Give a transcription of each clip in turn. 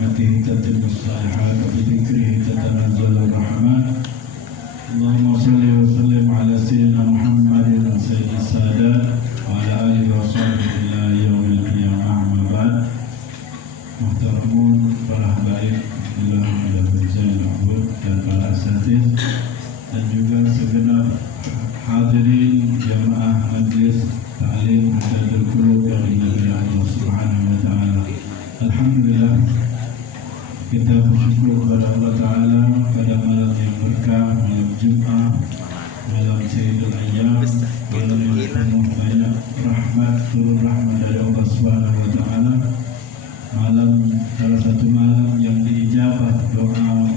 برحمته تتم الصالحات وبذكره تتنزل الرحمات. اللهم صل وسلم على سيدنا محمد سيد السادات وعلى آله وصحبه إلى يوم القيامة. أما بعد. Muhtaramun, para habaib, dan para asatidz dan juga segenap hadirin jamaah majlis ta'lim Hidayah Qulub yang dimuliakan Allah Subhanahu wa taala. Alhamdulillah, kita bersyukur kepada Allah taala pada malam yang berkah, malam Jumat, malam Sayyidul Ayyam, malam yang penuh banyak rahmat, turun rahmat dari Allah Subhanahu wa taala. Malam, salah satu malam yang diijabah doa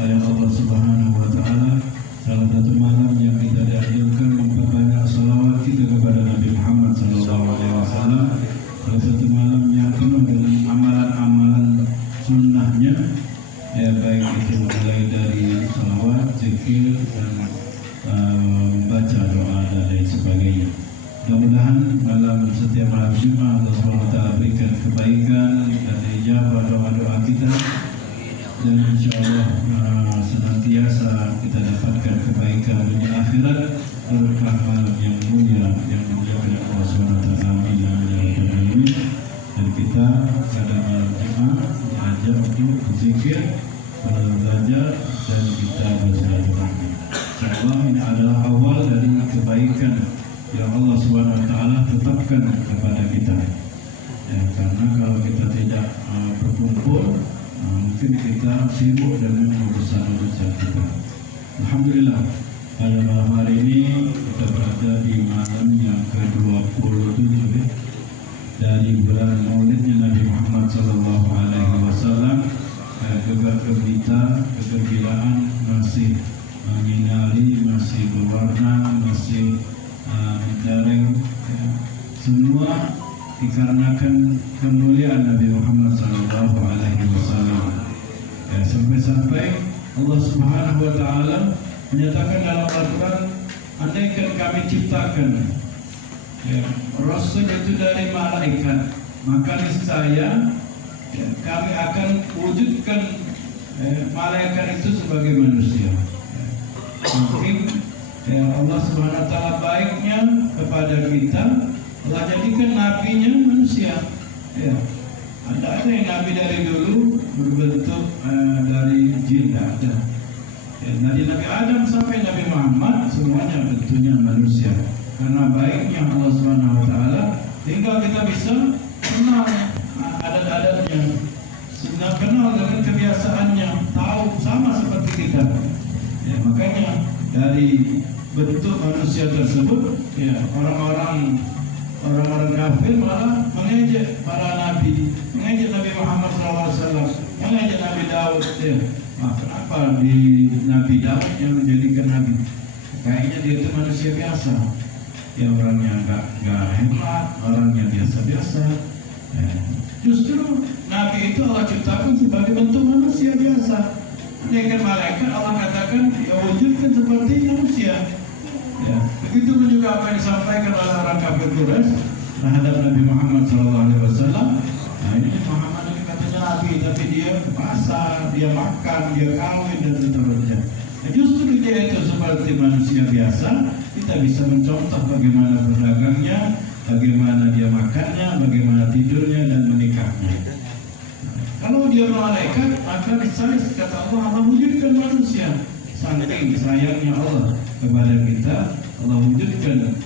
oleh Allah Subhanahu wa taala, salah satu malam yang kita dianjurkan memperbanyak salawat kita kepada Nabi Muhammad sallallahu alaihi wasallam, salah satu malam yang penuh dengan amalan-amalan sunnahnya, baik itu mulai dari salawat, zikir dan membaca doa dan lain sebagainya. Mudah-mudahan malam setiap malam Jumat Allah SWT berikan kebaikan dan ijabah doa-doa kita, dan insyaAllah senantiasa kita dapatkan kebaikan dunia akhirat berkah malam yang mulia yang dijaga Allah SWT. Amin ya rabbal alamin. Dan kita pada malam Jumat diajak untuk berzikir, belajar dan kita bersilaturahmi. InsyaAllah ini adalah awal dari kebaikan yang Allah Subhanahu wa taala tetapkan kepada kita. Karena kalau kita tidak berkumpul, mungkin kita sibuk dengan urusan-urusan kita. Alhamdulillah, pada malam hari ini kita berada di malam yang ke-27 dari bulan Maulidnya Nabi Muhammad sallallahu alaihi wasallam. Gegar gembira, kegembiraan masih menyinari, masih berwarna, masih menjaring, semua dikarenakan kemuliaan Nabi Muhammad sallallahu alaihi wasallam. Sampai-sampai Allah Subhanahu wa taala menyatakan dalam Al-Qur'an, andaikan kami ciptakan Rasul itu dari malaikat, maka niscaya kami akan wujudkan malaikat itu sebagai manusia. Mungkin Allah Subhanahu wa taala baiknya kepada kita, Allah jadikan nabinya manusia. Ada yang nabi dari dulu berbentuk dari jin, ada. Dari Nabi Adam sampai Nabi Muhammad semuanya bentuknya manusia. Karena baiknya Allah Subhanahu wa taala, tinggal kita bisa kenal adat-adatnya, kenal dengan kebiasaannya, tahu sama seperti kita. Makanya dari bentuk manusia tersebut, orang-orang kafir malah mengejek para nabi, mengejek Nabi Muhammad SAW, mengejek Nabi Daud. Kenapa di Nabi Daud yang menjadikan nabi? Kayaknya dia itu manusia biasa, orangnya nggak hebat, orangnya biasa-biasa. Justru nabi itu Allah ciptakan sebagai bentuk manusia biasa. Dengan malaikat Allah katakan wujudkan seperti manusia. Begitu juga apa yang disampaikan oleh orang kafir Quraisy terhadap Nabi Muhammad SAW. Ini Muhammad ini katanya nabi, tapi dia ke pasar, dia makan, dia kawin dan seterusnya. Justru dia itu seperti manusia biasa. Kita bisa mencontoh bagaimana berdagangnya, bagaimana dia makannya, bagaimana tidurnya dan menikahnya. Kalau dia malaikat, maka niscaya kata Allah wujudkan manusia. Saking sayangnya Allah kepada kita, Allah wujudkan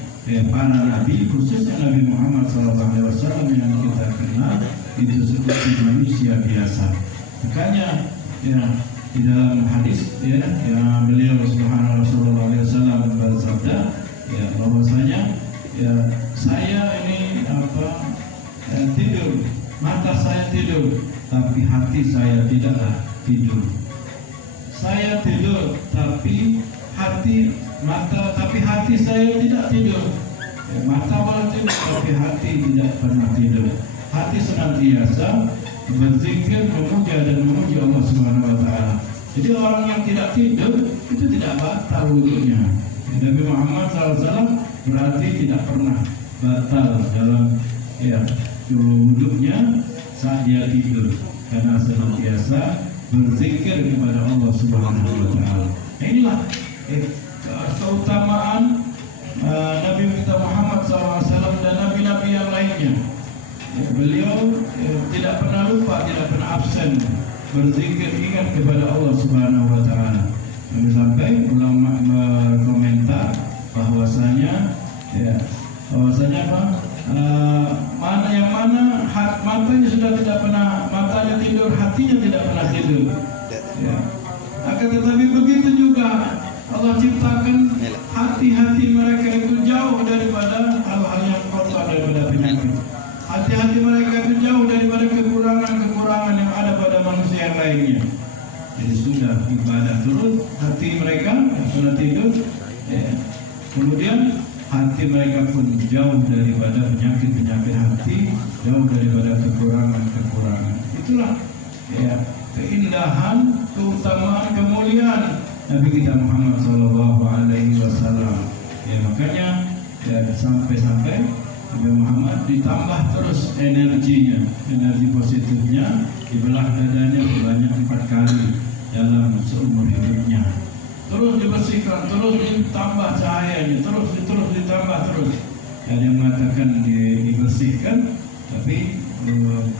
para nabi, khususnya Nabi Muhammad SAW yang kita kenal itu seperti manusia biasa. Makanya di dalam hadis yang beliau Subhanahu Rasulullah SAW bersabda bahwasanya saya ini tidur, mata saya tidur, tapi hati saya tidaklah tidur. Saya tidur tapi hati saya tidak tidur. Mata boleh tidur tapi hati tidak pernah tidur. Hati senantiasa berzikir, memuja dan memuji Allah Subhanahu wa taala. Jadi orang yang tidak tidur itu tidak batal wudunya. Nabi Muhammad SAW berarti tidak pernah batal dalam wuduknya saat dia tidur, karena senantiasa berzikir kepada Allah Subhanahu wa taala. Inilah keutamaan Nabi kita Muhammad SAW dan nabi-nabi yang lainnya. Beliau tidak pernah lupa, tidak pernah absen berzikir, ingat kepada Allah Subhanahu wa taala. Sampai ulama berkomentar bahwasanya mana yang mana matanya sudah tidak pernah, matanya tidur, hatinya tidak pernah tidur. Ya. Akan tetapi begitu juga Allah ciptakan hati-hati mereka itu jauh daripada hal-hal yang kotor, daripada penyakit. Hati-hati mereka itu jauh daripada kekurangan-kekurangan yang ada pada manusia yang lainnya. Jadi sudah ibadah terus, hati mereka sudah tidur. Ya. Kemudian hati mereka pun jauh daripada penyakit-penyakit hati, jauh daripada kekurangan-kekurangan. Itulah ya keindahan, keutamaan, kemuliaan Nabi kita Muhammad SAW. Ya makanya ya, sampai Nabi Muhammad ditambah terus energinya, energi positifnya, dibelah dadanya sebanyak 4 kali dalam seumur hidupnya. Terus dibersihkan, terus ditambah cahayanya, terus ditambah terus. Ada yang mengatakan dibersihkan, tapi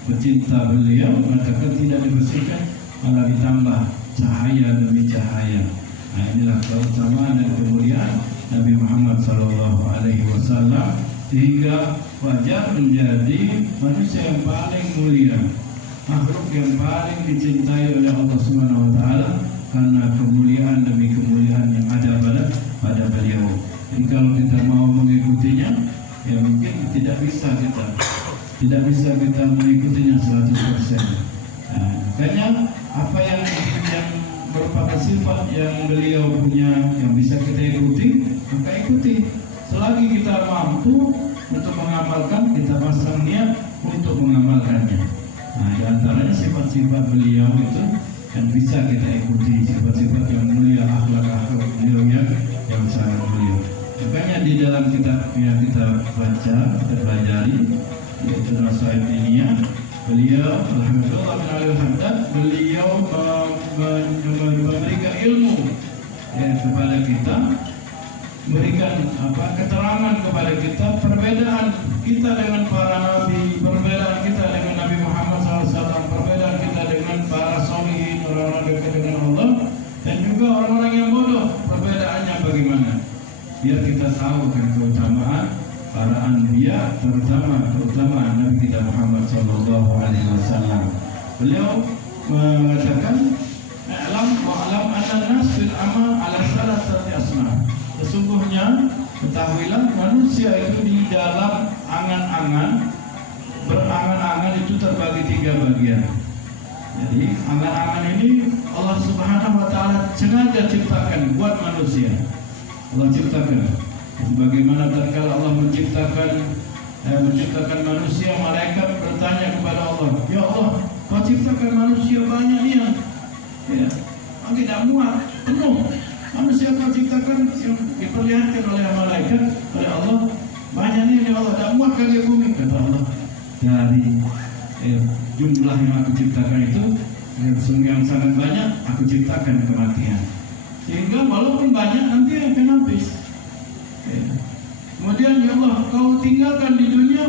pecinta beliau mengatakan tidak dibersihkan, malah ditambah cahaya demi cahaya. Nah inilah keutamaan dan kemuliaan Nabi Muhammad SAW, sehingga wajar menjadi manusia yang paling mulia, makhluk yang paling dicintai oleh Allah Subhanahu wa taala, karena kemuliaan demi kemuliaan yang ada pada beliau. Jadi kalau kita mau mengikutinya, ya mungkin tidak bisa kita mengikutinya 100%. Nah, makanya apa yang merupakan sifat yang beliau punya yang bisa kita ikuti, maka ikuti. Selagi kita mampu untuk mengamalkan, kita pasang niat untuk mengamalkannya. Nah, di antaranya sifat-sifat beliau itu yang bisa kita ikuti, sifat-sifat yang mulia, akhlak-akhlak beliau yang sangat mulia. Makanya di dalam kitab yang kita baca, kita pelajari, yaitu Nasihat Diniyah, beliau alhamdulillah bin al-Haddad, beliau memberikan ilmu kepada kita, memberikan keterangan kepada kita, perbedaan kita dengan para nabi, perbedaan kita dengan Nabi Muhammad SAW, perbedaan kita dengan para solihin, orang-orang dekat dengan Allah, dan juga orang-orang yang bodoh, perbedaannya bagaimana, biar kita tahu kan keutamaan para anbiya, terutama keutamaan Nabi kita Muhammad SAW. Beliau mengatakan, alam anna nas fil amal ala salasati asnaf. Sesungguhnya ketahuilah manusia itu di dalam angan-angan, berangan-angan itu terbagi 3 bagian. Jadi angan-angan ini Allah Subhanahu wa taala sengaja ciptakan buat manusia. Allah ciptakan. Sebagaimana tatkala Allah menciptakan manusia, malaikat bertanya kepada Allah, "Ya Allah, Kau ciptakan manusia banyak ni ya. Tidak muat, penuh. Manusia Kau ciptakan yang diperlihatkan oleh malaikat, oleh Allah, banyak ni ya Allah, tidak muat kali bumi." Kata Allah, dari jumlah yang aku ciptakan itu, yang sangat banyak, aku ciptakan kematian. Sehingga walaupun banyak, nanti akan habis. Kemudian ya Allah, Kau tinggalkan di dunia,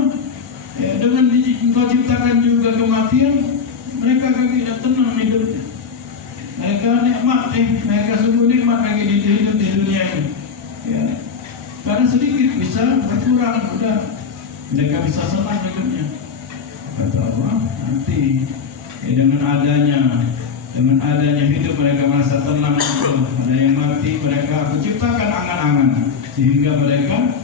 dengan Kau ciptakan juga kematian, mereka tidak tenang hidupnya. Mereka nikmat, mereka sungguh nikmat lagi hidup di dunia ini. Karena sedikit bisa berkurang, sudah mereka bisa senang hidupnya. Kata Allah, nanti dengan adanya hidup mereka merasa tenang. Ada yang mati, mereka aku ciptakan angan-angan, sehingga mereka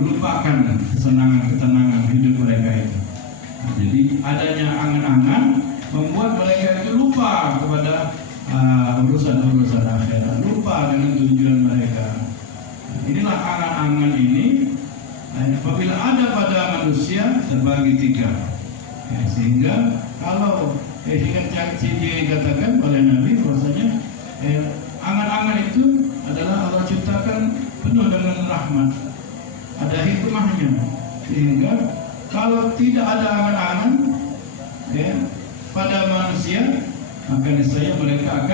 melupakan ketenangan hidup mereka itu. Jadi adanya angan-angan membuat mereka itu lupa kepada urusan-urusan akhirat, lupa dengan tujuan mereka. Inilah angan-angan ini, apabila ada pada manusia terbagi 3. Sehingga kalau dikatakan oleh Nabi bahwasanya angan-angan itu adalah Allah ciptakan penuh dengan rahmat, ada hikmahnya, sehingga kalau tidak ada angan-angan, ya, pada manusia, maka niscaya mereka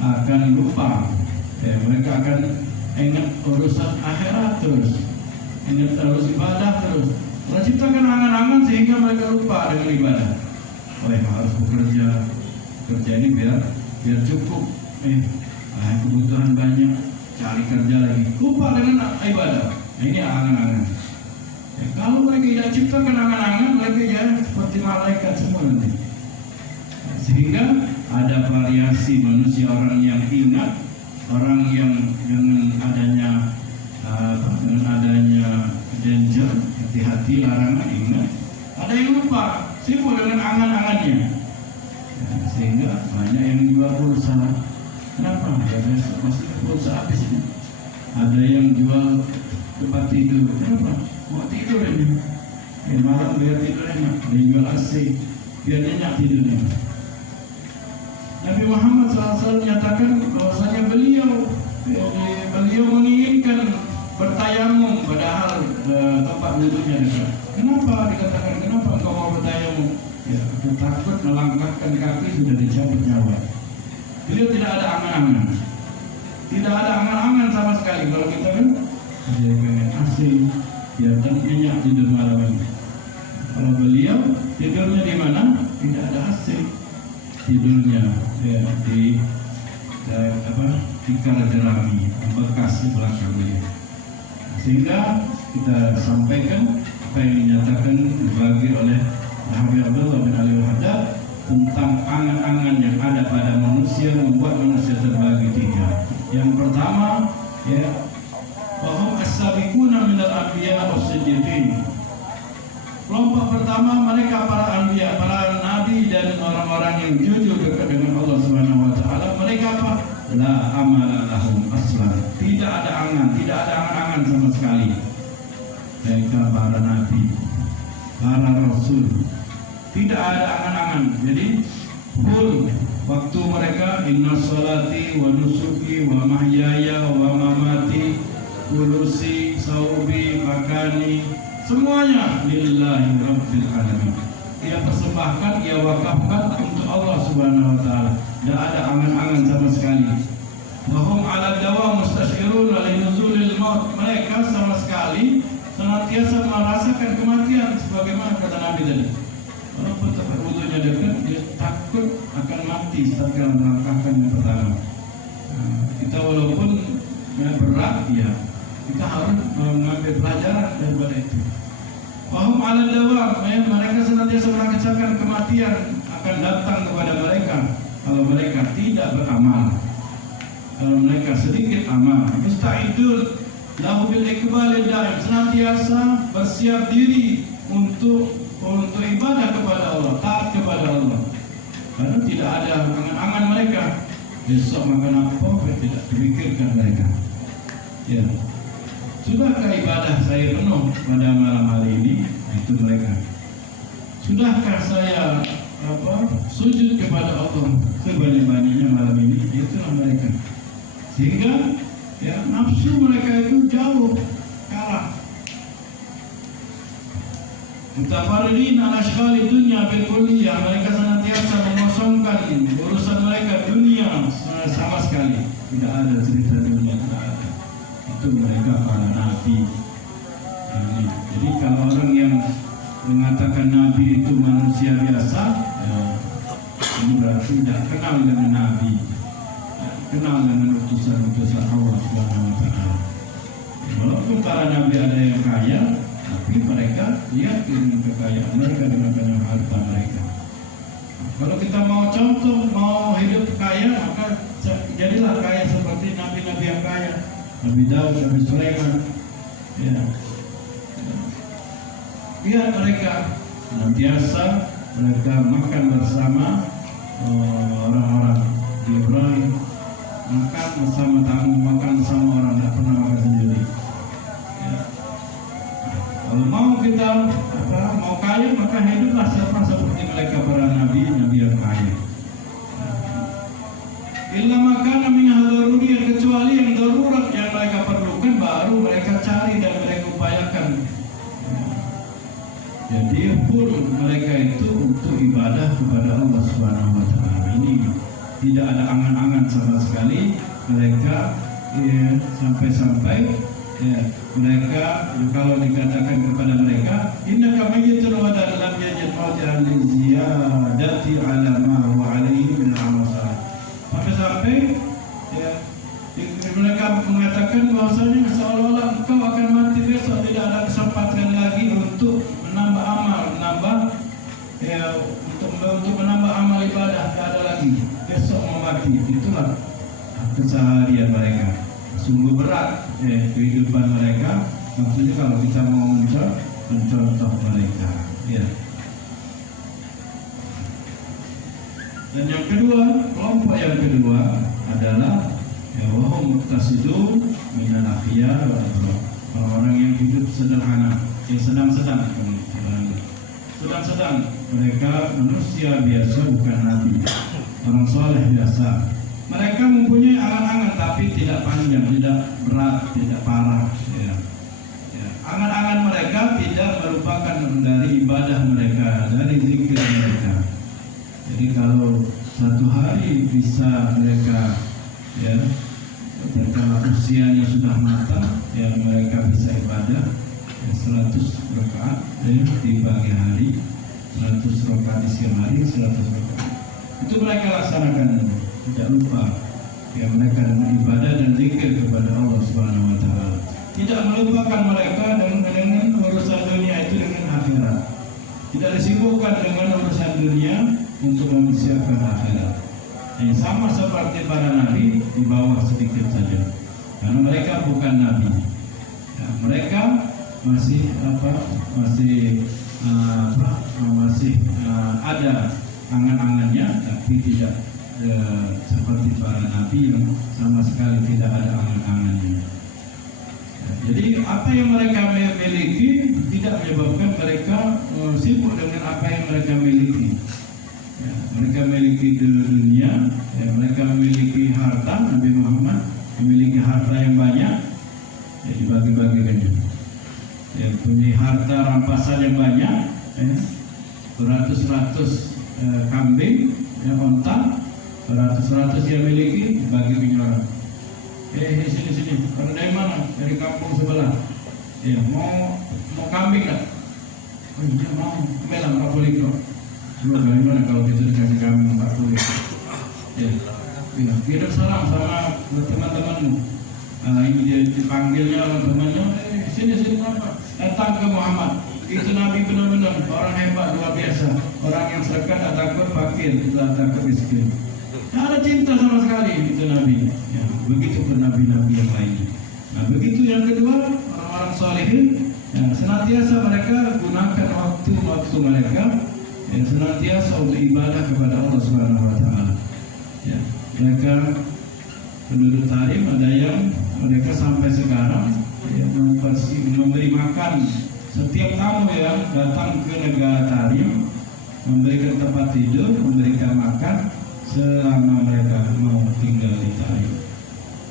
akan lupa. Ya, mereka akan ingat urusan akhirat terus, ingat terus ibadah terus. Allah ciptakan angan-angan sehingga mereka lupa dengan ibadah. Oh ya, harus bekerja, kerja ini biar cukup. Kebutuhan banyak, cari kerja lagi, lupa dengan ibadah. Nah, ini angan-angan. Ya, kalau mereka tidak ciptakan angan-angan, mereka ya seperti malaikat semua nanti. Sehingga ada variasi manusia, orang yang ingat, orang yang dengan adanya danger, hati-hati, larangan, ingat. Ada yang lupa, sibuk dengan angan-angannya. Ya, sehingga banyak yang jual pulsa. Kenapa? Ya, masih pulsa habis ini. Ada yang jual tempat tidur. Kenapa? Mau tidur ini. Malam biar tidur enak. Ada yang jual AC biar nyenyak tidurnya. Nabi Muhammad SAW menyatakan bahwasanya beliau menginginkan bertayamum padahal tempat wudhunya dekat. Kenapa dikatakan kenapa engkau mau bertayamum? Ya, takut melangkahkan kaki sudah dicabut nyawa. Beliau tidak ada angan-angan, tidak ada angan-angan sama sekali. Kalau kita kan dia pengen asing, dia nyenyak tidur malam ini. Kalau beliau tidurnya di mana? Tidak ada asing, tidurnya ya, di karajerami bekas di belakang beliau. Sehingga kita sampaikan apa yang dinyatakan dibagi oleh Habib Abdullah bin Ali Al-Haddad tentang angan-angan yang ada pada manusia membuat manusia terbagi tiga. Yang pertama, ya, wahum as-sabiquna minal anbiya was-siddiqin. Kelompok pertama mereka para anbiya, para nabi dan orang-orang yang jujur dekat dengan Allah Subhanahu wa taala. Mereka apa? La amala lahum aslan. Tidak ada angan, tidak ada angan-angan sama sekali. Mereka para nabi, para rasul, tidak ada angan-angan. Jadi full waktu mereka inna salati wa nusuki wa mahyaya wa mamati kulusi saubi makani semuanya lillahi rabbil alamin. Ia persembahkan, ia wakafkan untuk Allah Subhanahu wa taala. Tidak ada angan-angan sama sekali. Wahum ala dawa mustashirun li nuzulil maut. Mereka sama sekali senantiasa merasakan kematian sebagaimana kata Nabi tadi. Walaupun tempat wudhunya dekat, dia takut akan mati setelah melangkahkan yang pertama. Kita walaupun berat, ya kita harus mengambil pelajaran daripada itu. Wahum ala dawam, mereka senantiasa merasakan kematian akan datang kepada mereka kalau mereka tidak beramal. Kalau mereka sedikit amal, musta'idun lahu bil iqbalid daim, senantiasa bersiap diri untuk ibadah kepada Allah, taat kepada Allah. Karena tidak ada angan-angan mereka besok makan apa, tidak dipikirkan mereka. Ya. Sudahkah ibadah saya penuh pada malam hari ini? Itu mereka. Sudahkah saya sujud kepada Allah sebanyak-banyaknya malam ini? Itulah mereka. Sehingga ya, nafsu mereka itu jauh kalah. Mutafaridin ala syghali dunya bil kulliyah, mereka senantiasa mengosongkan urusan mereka dunia sama sekali. Tidak ada cerita dunia, tidak ada. Itu mereka para nabi. Jadi kalau orang yang mengatakan nabi itu manusia biasa, ya, ini berarti tidak kenal dengan nabi, kenal dengan utusan-utusan Allah Subhanahu wa taala. Walaupun para nabi ada yang kaya, tapi mereka lihat dengan kekayaan mereka, dengan banyak harta mereka. Kalau kita mau contoh, mau hidup kaya, maka jadilah kaya seperti nabi-nabi yang kaya. Nabi Daud, Nabi Sulaiman, ya. Lihat mereka senantiasa mereka makan bersama orang-orang di Ibrahim, makan bersama tamu, makan bersama orang, tidak pernah makan sendiri. Ya. Kalau mau kita mau kaya, maka hiduplah seperti mereka para nabi yang kaya. Illa makana min al-daruriyah, kecuali yang darurat yang mereka perlukan baru mereka cari dan mereka upayakan. Jadi full mereka itu untuk ibadah kepada Allah Subhanahu wa taala. Ini tidak ada angan-angan sama sekali mereka, ya, sampai-sampai ya, mereka kalau dikatakan kepada mereka innaka mayyitun wa lam yajid mawdi'an ziyadati ala ma huwa alaihi min al-amal. Sampai-sampai ya, mereka mengatakan bahwasanya seolah-olah engkau akan mati besok, tidak ada kesempatan lagi untuk menambah amal, untuk menambah amal ibadah, tidak ada lagi. Besok mau mati. Itulah keseharian mereka. Sungguh berat kehidupan mereka. Maksudnya kalau kita mau mencontoh mereka, ya. Dan yang kedua, kelompok yang kedua adalah wahum muqtasidun minal akhyar wal abrar. Orang-orang yang hidup sederhana, yang sedang-sedang. Mereka manusia biasa, bukan nabi, orang soleh biasa. Mereka mempunyai angan-angan tapi tidak panjang, tidak berat, tidak parah. Ya. Angan-angan mereka tidak merupakan dari ibadah mereka, dari zikir mereka. Jadi kalau satu hari bisa mereka, ya, kalau usianya sudah matang, ya mereka bisa ibadah 100 rakaat di pagi hari, 100 rakaat di siang hari, 100 rakaat. Itu mereka laksanakan, tidak lupa. Ya, mereka ibadah dan zikir kepada Allah Subhanahu wa taala. Tidak melupakan mereka dengan urusan dunia itu dengan akhirat. Tidak disibukkan dengan urusan dunia untuk mempersiapkan akhirat. Yang sama seperti para nabi, di bawah sedikit saja. Karena mereka bukan nabi. Ya, mereka masih ada angan-angannya, tapi tidak seperti para nabi yang sama sekali tidak ada angan-angannya. Ya, jadi apa yang mereka miliki tidak menyebabkan mereka sibuk dengan apa yang mereka miliki. Ya, mereka memiliki dunia, ya, mereka memiliki harta. Nabi Muhammad memiliki harta yang banyak, ya, dibagi-bagikannya. Ya, punya harta rampasan yang banyak, ya, beratus-ratus kambing, ya, onta, beratus-ratus dia miliki, bagi orang. Sini, orang dari mana? Dari kampung sebelah. Ya, mau kambing tak? Oh iya mau, ambil 40 ekor. Coba bagaimana kalau kita dikasih kambing 40 ekor? Ya, kirim salam sama teman-temanmu. Ini dia dipanggilnya temannya, sini apa? Datang ke Muhammad. Itu Nabi benar-benar orang hebat, luar biasa. Orang yang sedekah tak takut fakir, tak takut miskin. Tak ada cinta sama sekali itu Nabi. Ya, begitu pun nabi-nabi yang lain. Nah, begitu yang kedua, orang-orang solehin, ya, senantiasa mereka gunakan waktu mereka, ya, senantiasa untuk ibadah kepada Allah Subhanahu wa taala. Ya, mereka penduduk Tarim ada yang mereka sampai sekarang, ya, memberi makan setiap tamu yang datang ke negara Tarim, memberikan tempat tidur, memberikan makan selama mereka mau tinggal di Tarim.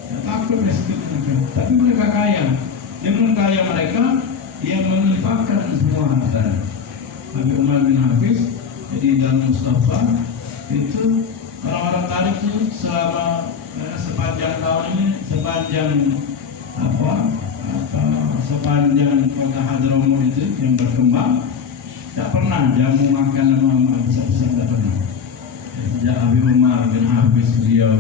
Ya, takut miskin mereka, tapi mereka kaya. Dengan kaya mereka, dia menginfakkan semua harta. Nabi Umar bin Hafiz, jadi dalam Mustafa itu orang-orang Tarim itu selama sepanjang tahun ini, sepanjang kota Hadramaut itu yang berkembang, tidak pernah jamu makan sama besar-besar, tidak pernah. Sejak Nabi Umar bin Hafiz beliau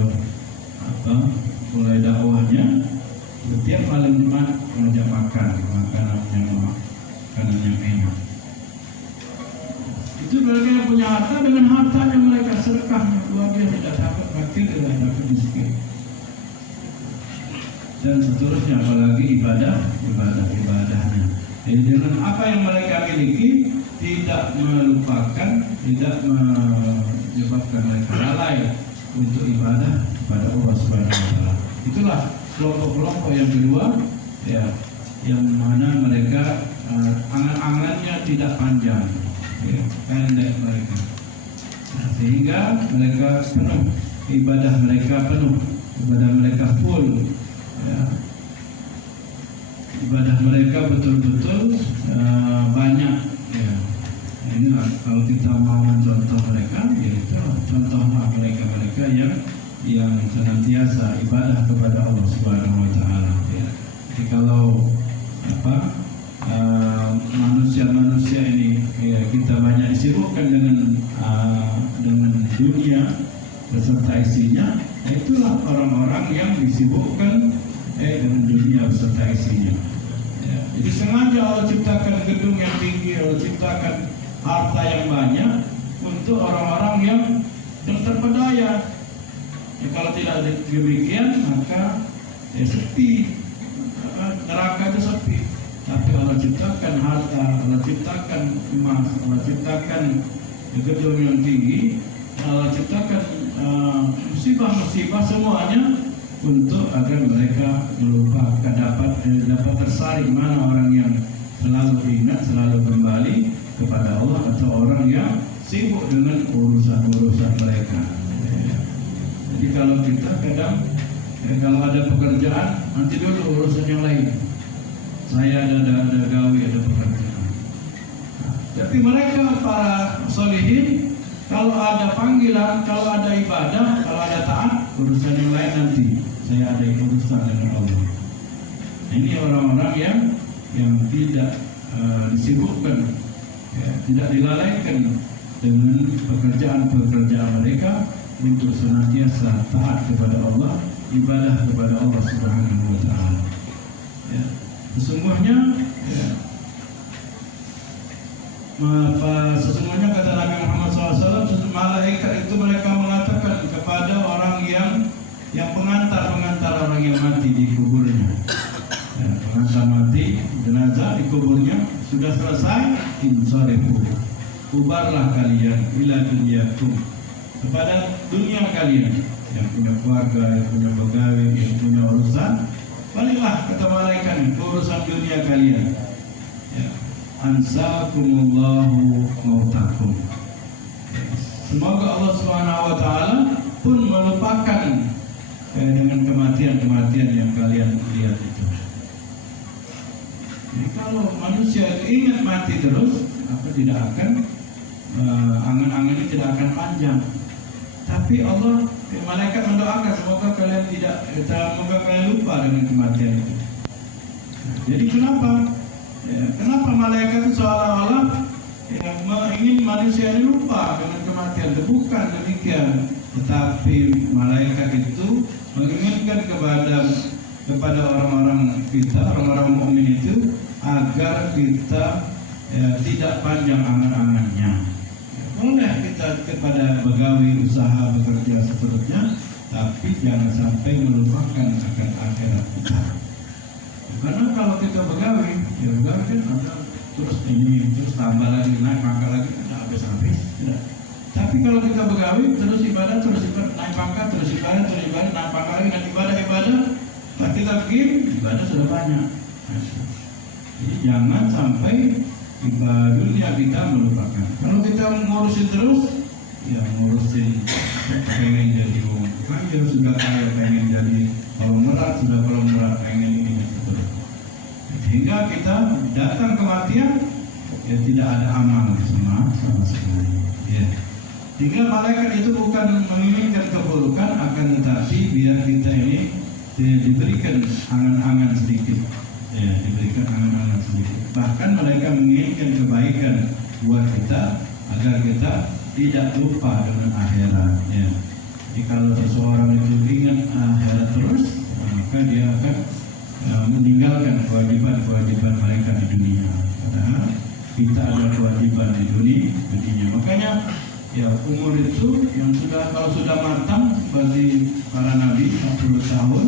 mulai dakwahnya, setiap malam Jumat mengajak makanan yang enak. Itu mereka yang punya harta, dengan hartanya mereka sedekahnya luar biasa, tidak takut fakir, tidak takut miskin. Dan seterusnya, apalagi ibadahnya. Jadi dengan apa yang mereka miliki, tidak melupakan, tidak menyebabkan mereka lalai untuk ibadah kepada Allah Subhanahu wa taala. Itulah kelompok-kelompok yang kedua, ya, yang mana mereka angan-angannya tidak panjang, ya, pendek mereka. Nah, sehingga mereka penuh, ibadah mereka full, ya. Ibadah mereka betul-betul banyak, ya. yang senantiasa ibadah kepada Allah Subhanahu wa taala ya. Jadi kalau manusia-manusia ini ya, kita banyak disibukkan dengan dunia beserta isinya, itulah orang-orang yang disibukkan dengan dunia beserta isinya ya. Jadi sengaja Allah ciptakan gedung yang tinggi, Allah ciptakan harta yang banyak untuk orang-orang yang terpedaya ya. Kalau tidak demikian maka sepi, neraka itu sepi. Tapi Allah ciptakan harta, Allah ciptakan emas, Allah ciptakan gedung yang tinggi, Allah ciptakan musibah-musibah semuanya untuk agar mereka melupakan, dapat tersaring mana orang yang selalu ingat, selalu kembali kepada Allah, atau orang yang sibuk dengan urusan-urusan mereka. Jadi kalau kita kadang kalau ada pekerjaan, nanti dulu urusan yang lain. Saya ada gawe, ada pekerjaan. Tapi mereka para solihin, kalau ada panggilan, kalau ada ibadah, kalau ada taat, urusan yang lain nanti. Saya ada urusan dengan Allah. Ini orang-orang yang tidak disibukkan, ya, tidak dilalaikan dengan pekerjaan-pekerjaan mereka untuk senantiasa taat kepada Allah, ibadah kepada Allah Subhanahu wa taala. Ya. Sesungguhnya kata Nabi Muhammad SAW, malaikat itu mereka mengatakan kepada orang yang pengantar orang yang mati di kuburnya, ya, pengantar mati jenazah di kuburnya, sudah selesai, insarifu, bubarlah kalian ila dunyakum, kepada dunia kalian, yang punya keluarga, yang punya pegawai, yang punya urusan, baliklah kata malaikat urusan dunia kalian ya. Ansakumullahu mautakum, semoga Allah Subhanahu wa taala pun melupakan dengan kematian-kematian yang kalian lihat itu. Jadi kalau manusia ingat mati terus, apa tidak akan angan-angannya tidak akan panjang. Tapi Allah, malaikat mendoakan semoga kalian lupa dengan kematian itu. Jadi kenapa malaikat itu seolah-olah ingin manusia ini lupa dengan kematian? Bukan demikian. Tetapi malaikat itu menginginkan kepada orang-orang kita, orang-orang mukmin itu, agar kita tidak panjang angan-angannya. Boleh kita kepada pegawai, usaha, bekerja seterusnya, tapi jangan sampai melupakan akan akhirat kita. Karena kalau kita pegawai, ya pegawai kan ada terus ini, terus tambah lagi, naik pangkat lagi, tidak habis-habis. Tidak. Tapi kalau kita pegawai, terus ibadah, naik pangkat, terus ibadah, naik pangkat lagi, naik ibadah. Nah, kita begini, ibadah sudah banyak. Jadi jangan sampai dunia kita melupakan. Kalau kita ngurusin terus, ya ngurusin pengen jadi orang kaya, sudah kaya pengen jadi konglomerat, sudah konglomerat pengen ini seterusnya. Sehingga kita datang kematian, ya tidak ada amal sama sekali. Ya. Sehingga malaikat itu bukan menginginkan keburukan, akan tetapi biar kita ini diberikan angan-angan sedikit. Ya, diberikan angan-angan sedikit. Bahkan mereka menginginkan kebaikan buat kita agar kita tidak lupa dengan akhirat. Ya. Jadi kalau seseorang itu ingat akhirat terus, maka dia akan meninggalkan kewajiban-kewajiban mereka di dunia. Padahal kita ada kewajiban di dunia. Makanya ya umur itu yang kalau sudah matang bagi para nabi 40 tahun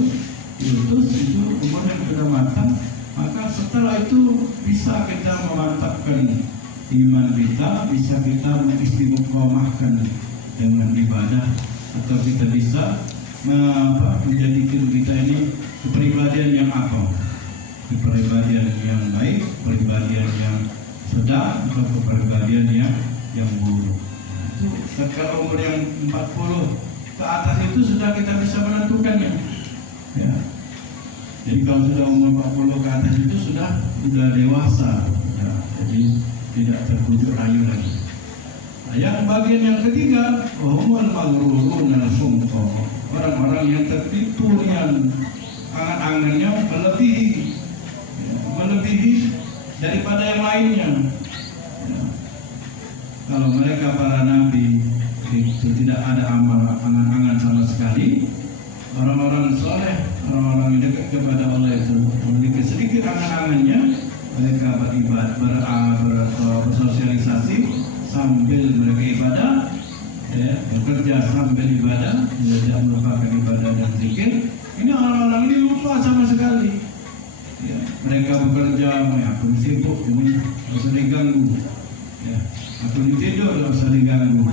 diutus, itu umur yang sudah matang. Maka setelah itu bisa kita memantapkan iman kita, bisa kita mengistiqomahkan dengan ibadah, atau kita bisa menjadikan kita ini kepribadian yang apa? Kepribadian yang baik, kepribadian yang sedang, atau kepribadian yang buruk. Itu setelah umur yang 40 ke atas itu sudah kita bisa menentukannya. Ya. Jadi kalau sudah umur 40 ke atas itu sudah dewasa, ya, jadi tidak terbujuk rayu lagi. Nah, yang bagian yang ketiga, humul maghrurun al-fumqa. orang-orang yang tertipu yang angan-angannya melebihi daripada yang lainnya. Kalau mereka para nabi itu tidak ada amal angan-angan sama sekali, orang-orang soleh, orang-orang yang dekat kepada Allah itu memiliki sedikit angan-angannya, mereka beribadah, bersosialisasi sambil mereka ibadah, bekerja sambil ibadah, tidak melupakan ibadah dan zikir. Ini orang-orang ini lupa sama sekali. Mereka bekerja, aku sibuk, ini tidak usah diganggu. Aku tidur, tidak usah diganggu.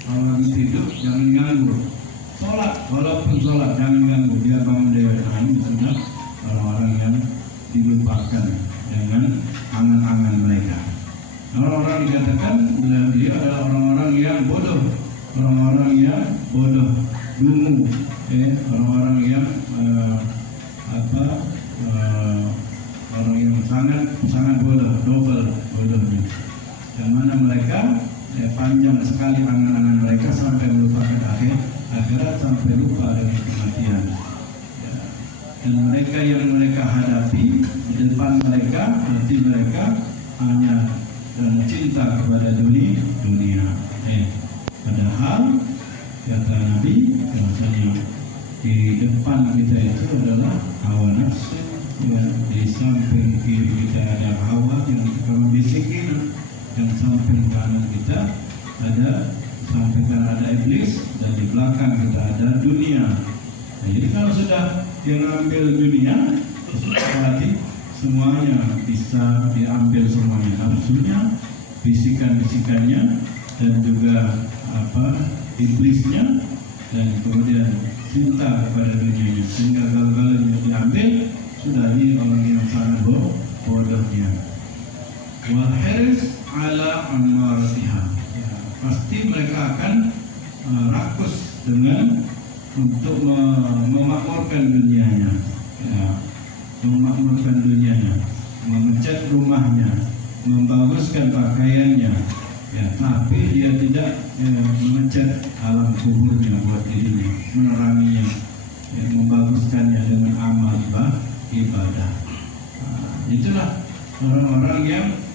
Kalau lagi tidur, jangan ganggu. Sholat, walaupun sholat, jangan ganggu. Dia bangun dari ini sudah orang-orang yang dilupakan dengan angan-angan mereka. Orang-orang dikatakan dia adalah orang-orang yang bodoh, orang-orang yang bodoh, dungu, orang-orang yang orang yang sangat bodoh, double bodohnya. Yang mana mereka panjang sekali angan-angan mereka sampai melupakan akhirat, sampai lupa dengan kematian. Dan mereka yang mereka hadapi di depan mereka, hati mereka hanya dan cinta kepada dunia. Padahal kata Nabi, bahasanya di depan kita itu adalah hawa nafsu, di samping kiri kita ada hawa yang kami bisikin, dan samping kanan kita ada iblis, dan di belakang kita ada dunia. Jadi kalau sudah mengambil dunia, berarti semuanya bisa diambil, semuanya, nafsunya, bisikan-bisikannya, dan juga iblisnya, dan kemudian cinta kepada dunianya, sehingga gagal-galanya diambil. Sudah ini orang yang sangat bodohnya. Wal hirs ala ammaratiha, pasti mereka akan rakus dengan untuk memakmurkan dunianya, memakmurkan dunianya, mengecat rumahnya, membaguskan pakaiannya, tapi dia tidak mengecat alam kuburnya buat dirinya, meneranginya, membaguskannya dengan amal ibadah. Itulah orang-orang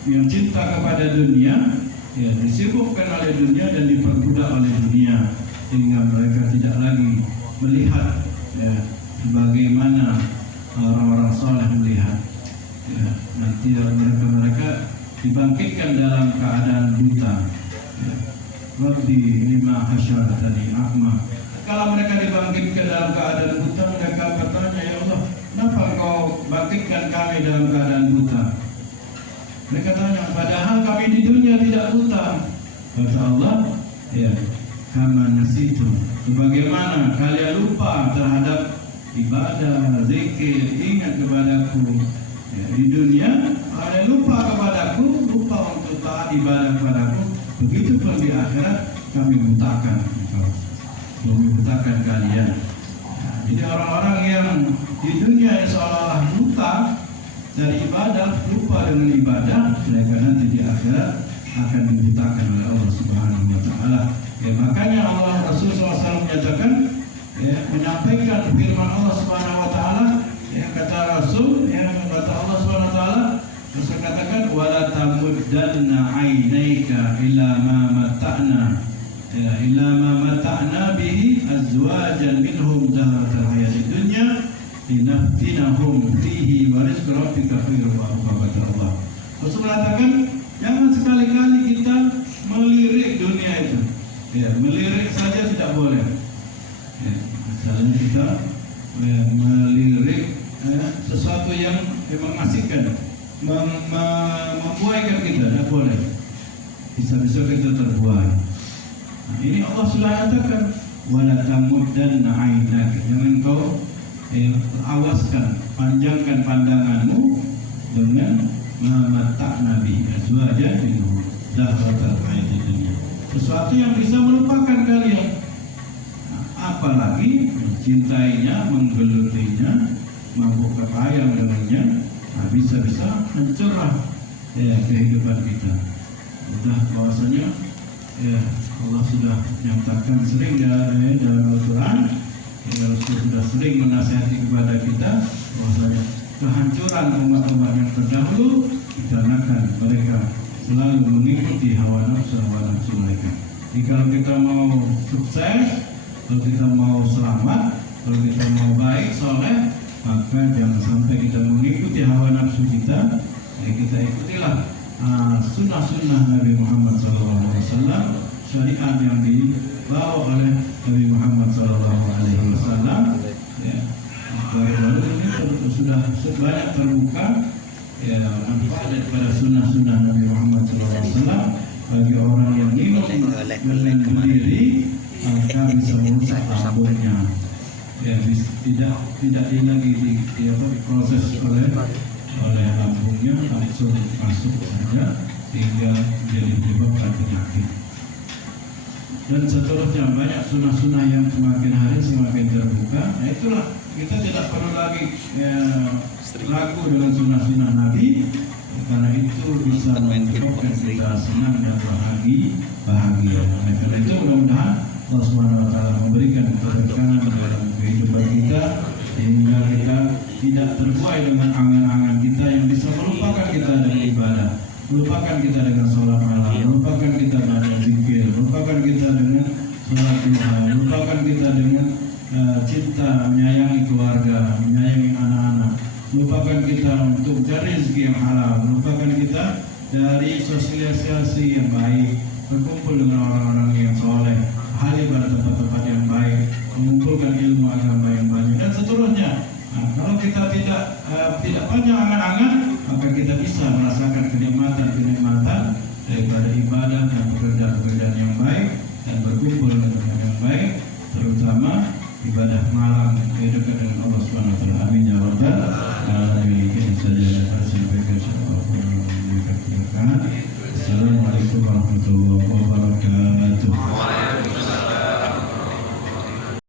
yang cinta kepada dunia, disibukkan oleh dunia dan diperbudak oleh dunia, sehingga mereka tidak lagi melihat bagaimana orang-orang soleh melihat. Nanti mereka dibangkitkan dalam keadaan buta. Rabbi lima hasyaratani a'ma. Kalau mereka dibangkitkan dalam keadaan buta, mereka bertanya, ya Allah, kenapa kau bangkitkan kami dalam keadaan buta? Mereka tanya, padahal kami di dunia tidak buta. Kata Allah, kama nasitu, sebagaimana kalian lupa terhadap ibadah, zikir, ingat kepadaku. Di dunia kalian lupa kepadaku, lupa untuk taat ibadah kepadaku. Begitu pun di akhirat kami butakan kalian. Jadi orang-orang yang di dunia seolah-olah buta dari ibadah, lupa dengan ibadah, mereka nanti di akhirat akan dibutakan oleh Allah Subhanahu wa Ta'ala. Makanya Allah Rasul SAW menyatakan, menyampaikan firman Allah Subhanahu wa Ta'ala, kata Rasul, kata Allah Subhanahu wa Ta'ala, Rasul katakan, wala tamuddanna 'ainaika ila ma mata'na bihi azwajan minhum zahratal hayatid dunya linaftinahum fihi wa rizqu rabbika khairun wa abqa. Allah Rasul mengatakan, jangan sekali-kali kita melirik dunia itu. Melirik saja tidak boleh. Misalnya kita melirik sesuatu yang mengasihkan, membuaikan kita, tidak boleh. Bisa-bisa kita terbuai. Ini Allah sudah katakan, wala tamuddanna 'ainaka, jangan kau awaskan, panjangkan pandanganmu dengan mamata'na bi azwajan minhum zahratal hayatid dunya, sesuatu yang bisa melupakan kalian, apalagi mencintainya, menggelutinya, mabuk kepayang dengannya, bisa-bisa mencurah kehidupan kita. Sudah bahwasanya ya Allah sudah nyatakan sering dalam Al-Quran, ya, Rasul sudah sering menasihati kepada kita bahwasanya kehancuran umat-umat yang terdahulu dikarenakan mereka selalu mengikuti hawa nafsu mereka. Jadi kalau kita mau sukses, kalau kita mau selamat, kalau kita mau baik, soleh, maka jangan sampai kita mengikuti hawa nafsu kita. Ya, kita ikutilah sunnah-sunnah Nabi Muhammad SAW, syariat yang dibawa oleh Nabi Muhammad SAW. Ya, baru ini sudah sebanyak terbuka ya manfaat daripada sunnah-sunnah Nabi Muhammad SAW bagi orang yang minum dengan berdiri, maka bisa merusak lambungnya. Ya, tidak lagi diproses oleh lambungnya, langsung masuk saja sehingga jadi menyebabkan penyakit. Dan seterusnya banyak sunnah-sunnah yang semakin hari semakin terbuka. Nah, itulah kita tidak perlu lagi ragu dengan sunnah-sunnah Nabi, karena itu bisa menyebabkan kita senang dan bahagia. Nah, karena itu mudah-mudahan Allah Subhanahu wa Ta'ala memberikan keberkahan dalam kehidupan kita sehingga kita tidak terbuai dengan angan-angan kita yang bisa melupakan kita dengan ibadah, melupakan kita dengan sholat malam, melupakan kita dengan zikir, melupakan kita dengan sholat duha, melupakan kita dengan cinta menyayangi keluarga, menyayangi anak-anak, melupakan kita untuk cari rezeki yang halal, melupakan kita dari sosialisasi yang baik, berkumpul dengan orang-orang yang soleh, hadir pada tempat-tempat yang baik, mengumpulkan ilmu agama yang banyak dan seterusnya. Nah, kalau kita tidak panjang angan-angan, maka kita bisa merasakan kenikmatan daripada ibadah dan pekerjaan-pekerjaan yang baik dan berkumpul dengan yang baik, terutama ibadah malam dekat dengan Allah Subhanahu wa Ta'ala. Amin ya rabbal alamin. Ini saja yang saya sampaikan. Assalamualaikum warahmatullahi wabarakatuh.